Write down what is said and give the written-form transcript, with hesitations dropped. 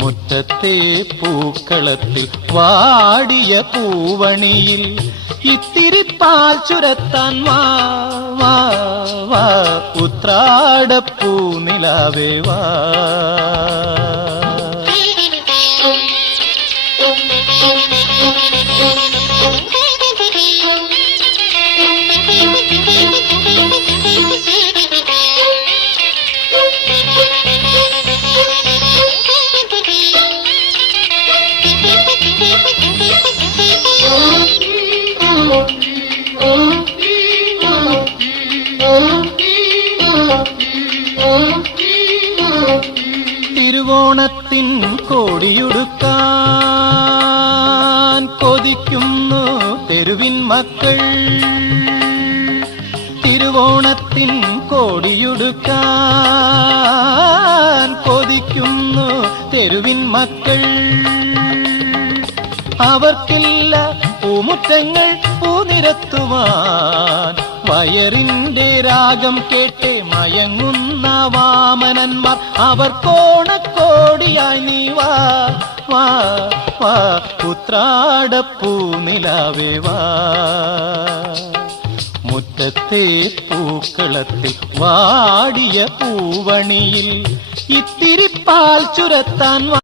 മുറ്റത്തെ പൂക്കളത്തിൽ വാടിയ പൂവണിയിൽ ഇത്തിരി പാൽ ചുരത്താൻ വാ വാ വാ ഉത്രാടപ്പൂ നിലാവേ വാ. തിരുവോണത്തിൻ കോടിയുടുക്കാൻ കൊതിക്കുന്നു തെരുവിൻ മക്കൾ. തിരുവോണത്തിൻ കോടിയുടുക്കാൻ കൊതിക്കുന്നു തെരുവിൻ മക്കൾ. അവർക്കില്ല പൂമുറ്റങ്ങൾ പൂനിരത്തുവാൻ, വയറിന്റെ രാഗം കേട്ടേ മയങ്ങുന്ന വാമനന്മാർ. അവർക്കോണക്കോടിയായി നീ വാ വാ വാ ഉത്രാടപ്പൂ നിലാവേ വാ. മുറ്റത്തെ പൂക്കളത്തിൽ വാടിയ പൂവണിയിൽ ഇത്തിരി പാൽ ചുരത്താൻ വാ.